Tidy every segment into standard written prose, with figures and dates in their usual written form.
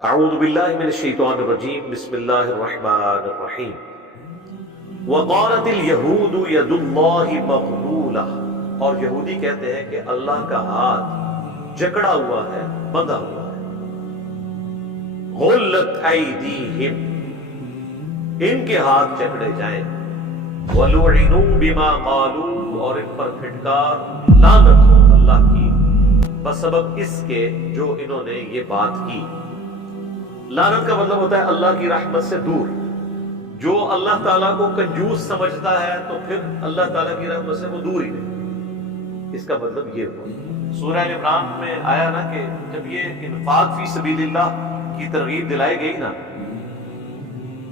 اعوذ باللہ من الشیطان الرجیم بسم اللہ الرحمن الرحیم وقالت اليہود ید اللہ مغلولہ، اور یہودی کہتے ہیں کہ اللہ کا ہاتھ جکڑا ہوا ہے، بندھا ہوا ہے۔ غلت ایدیہم، ان کے ہاتھ جکڑے جائیں، وَلُعِنُوا بِمَا قَالُوا، اور ان پر پھٹکار لعنت ہو اللہ کی بسبب اس کے جو انہوں نے یہ بات کی۔ لعنت کا مطلب ہوتا ہے اللہ کی رحمت سے دور۔ جو اللہ تعالیٰ کو کنجوس سمجھتا ہے تو پھر اللہ تعالیٰ کی رحمت سے وہ دور ہی نہیں، اس کا مطلب یہ ہوا۔ سورہ عمران میں آیا نا کہ جب یہ انفاق فی سبیل اللہ کی ترغیب دلائی گئی نا،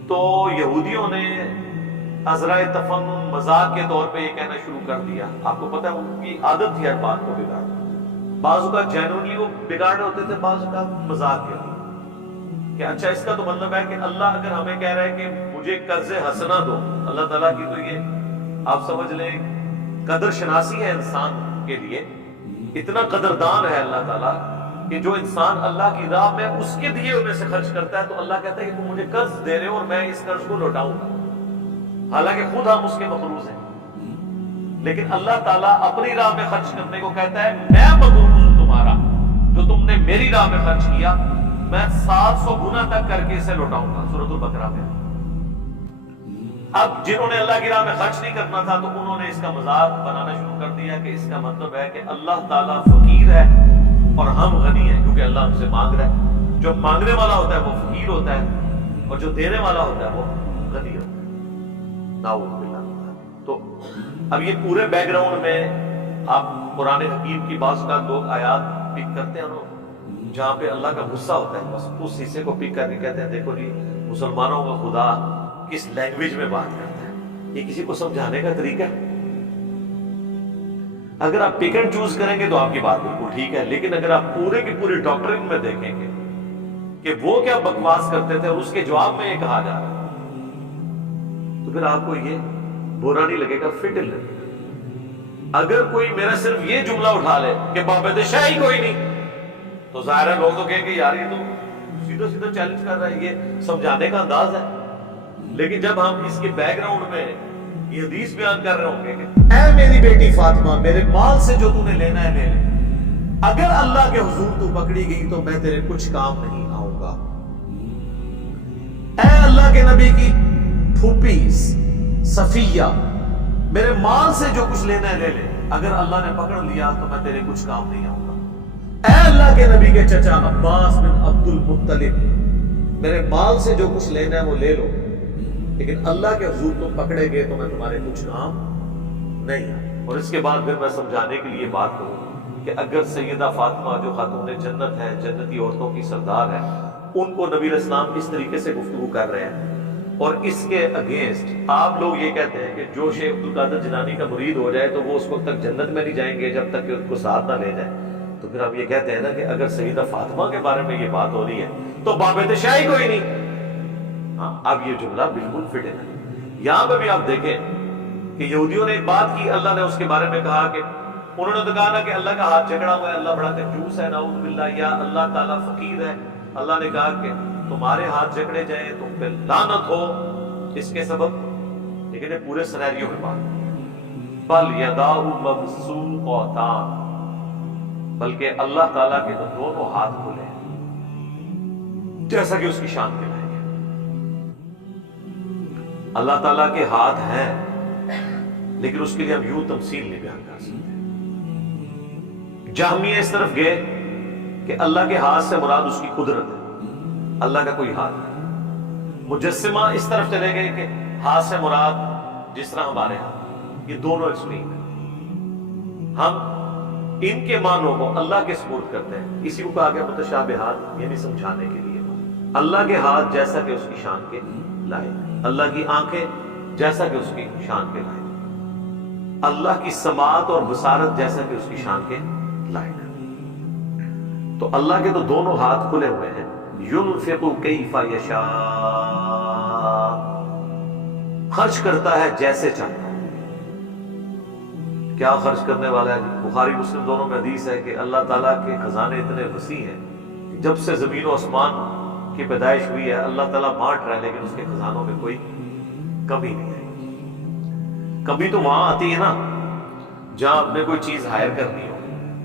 تو یہودیوں نے عذرائے تفنن مذاق کے طور پہ یہ کہنا شروع کر دیا۔ آپ کو پتہ ہے ان کی عادت تھی ہر بات کو بگاڑنا، بعض اوقات جینوئنلی وہ بگاڑ ہوتے تھے، بعض اوقات مذاق کے لیے کہ اچھا اس کا تو مطلب ہے کہ اللہ اگر ہمیں کہہ رہا ہے کہ مجھے قرض حسنہ دو، اللہ تعالیٰ کی تو یہ آپ سمجھ لیں قدر شناسی ہے انسان کے لیے، اتنا قدردان ہے اللہ تعالیٰ کہ جو انسان اللہ کی راہ میں اس کے دیے ہوئے سے خرچ کرتا ہے تو اللہ کہتا ہے کہ تم مجھے قرض دے رہے ہو اور میں اس قرض کو لوٹاؤں گا، حالانکہ خود ہم اس کے مقروض ہیں، لیکن اللہ تعالیٰ اپنی راہ میں خرچ کرنے کو کہتا ہے میں مقروض ہوں تمہارا، جو تم نے میری راہ میں خرچ کیا میں 700 گنا تک کر کے اسے لوٹاؤں گا، سورۃ البقرہ میں۔ اب جنہوں نے اللہ کی راہ میں خرچ نہیں کرنا تھا تو انہوں نے اس کا مذاق بنانا شروع کر دیا کہ اس کا مطلب ہے کہ اللہ تعالیٰ فقیر ہے اور ہم غنی ہیں، کیونکہ اللہ ہم سے مانگ رہا ہے۔ جو مانگنے والا ہوتا ہے وہ فقیر ہوتا ہے اور جو دینے والا ہوتا ہے وہ غنی ہوتا ہے۔ نعوذ باللہ۔ تو اب یہ پورے بیک گراؤنڈ میں آپ قرآن حکیم کی بعض کا لوگ آیات پک کرتے ہیں جہاں پہ اللہ کا غصہ ہوتا ہے، بس اس حصے کو پک کر کے کہتے ہیں دیکھو جی مسلمانوں کا خدا کس لینگویج میں بات کرتا ہے، یہ کسی کو سمجھانے کا طریقہ ہے۔ اگر آپ پک اینڈ چوز کریں گے تو آپ کی بات بالکل ٹھیک ہے، لیکن اگر آپ پورے کی پوری ڈاکٹرن میں دیکھیں گے کہ وہ کیا بکواس کرتے تھے اور اس کے جواب میں یہ کہا جا رہا ہے تو پھر آپ کو یہ برا نہیں لگے گا، فٹل لگے گا۔ اگر کوئی میرا صرف یہ جملہ اٹھا لے کہ بابد شاہی کوئی نہیں، تو ظاہر ہے لوگ تو کہیں گے یار یہ تو سیدھا سیدھا چیلنج کر رہا ہے، یہ سمجھانے کا انداز ہے۔ لیکن جب ہم اس کے بیک گراؤنڈ میں یہ حدیث بیان کر رہے ہوں گے کہ اے میری بیٹی فاطمہ میرے مال سے جو تو نے لینا ہے لے لے، اگر اللہ کے حضور تو پکڑی گئی تو میں تیرے کچھ کام نہیں آؤں گا۔ اے اللہ کے نبی کی پھوپھی صفیہ میرے مال سے جو کچھ لینا ہے لے لے، اگر اللہ نے پکڑ لیا تو میں تیرے کچھ کام نہیں آؤں گا۔ اے اللہ کے نبی کے چچا عباس بن عبد المطلب میرے مال سے جو کچھ لینا ہے وہ لے لو، لیکن اللہ کے حضور تم پکڑے گئے تو میں تمہارے کچھ کام نہیں آؤں۔ اور اس کے بعد پھر میں سمجھانے کے لیے بات کروں کہ اگر سیدہ فاطمہ جو خاتون جنت ہے، جنتی عورتوں کی سردار ہے، ان کو نبی علیہ السلام اس طریقے سے گفتگو کر رہے ہیں اور اس کے اگینسٹ آپ لوگ یہ کہتے ہیں کہ جو شیخ عبد القادر جیلانی کا مرید ہو جائے تو وہ اس وقت تک جنت میں نہیں جائیں گے جب تک کہ اس کو ساتھ نہ لے جائیں، تو پھر ہم یہ کہتے ہیں نا کہ اگر سیدہ فاطمہ کے بارے میں یہ بات ہو رہی ہے تو بابد شاہی کوئی نہیں۔ ہاں اب یہ جملہ بالکل فٹ ہے۔ یہاں پہ بھی آپ دیکھیں کہ یہودیوں نے ایک بات کی، اللہ نے اس کے بارے میں کہا کہ انہوں نے تو کہا نا کہ اللہ کا ہاتھ جکڑا ہوا ہے، اللہ بڑا کنجوس ہے، نعوذ باللہ، یا اللہ تعالیٰ فقیر ہے۔ اللہ نے کہا کہ تمہارے ہاتھ جکڑے جائیں تم پہ لعنت ہو اس کے سبب، لیکن یہ پورے سینیریو میں بات بل یداہ مبسوطتان، بلکہ اللہ تعالیٰ کے تو دونوں ہاتھ کھلے ہیں جیسا کہ اس کی شان کے لائق ہے۔ اللہ تعالیٰ کے ہاتھ ہیں لیکن اس کے لیے ہم یوں تمثیل نہیں بیان کر سکتے۔ جہمیہ اس طرف گئے کہ اللہ کے ہاتھ سے مراد اس کی قدرت ہے، اللہ کا کوئی ہاتھ نہیں۔ مجسمہ اس طرف چلے گئے کہ ہاتھ سے مراد جس طرح ہمارے ہاتھ، یہ دونوں ایکسٹریم ہیں۔ ہم ان کے معنوں کو اللہ کے سپرد کرتے ہیں، اسی کو کہا گیا متشابہات، یعنی سمجھانے کے لیے۔ اللہ کے ہاتھ جیسا کہ اس کی شان کے لائق، اللہ کی آنکھیں جیسا کہ اس کی شان کے لائق، اللہ کی سماعت اور بصارت جیسا کہ اس کی شان کے لائق۔ تو اللہ کے تو دونوں ہاتھ کھلے ہوئے ہیں، ينفق کیف یشاء، خرچ کرتا ہے جیسے چاہتا ہے۔ کیا خرچ کرنے والا ہے؟ بخاری مسلم دونوں میں حدیث ہے کہ اللہ تعالیٰ کے خزانے اتنے وسیع ہیں کہ جب سے زمین و آسمان کی پیدائش ہوئی ہے، اللہ تعالیٰ بانٹ رہا ہے، لیکن اس کے خزانوں میں کوئی کمی نہیں ہے۔ کمی تو وہاں آتی ہے نا جہاں آپ نے کوئی چیز ہائر کرنی ہو،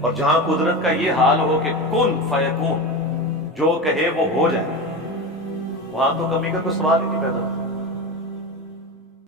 اور جہاں قدرت کا یہ حال ہو کہ کن فیکون، جو کہے وہ ہو جائے، وہاں تو کمی کا کوئی سوال ہی نہیں پیدا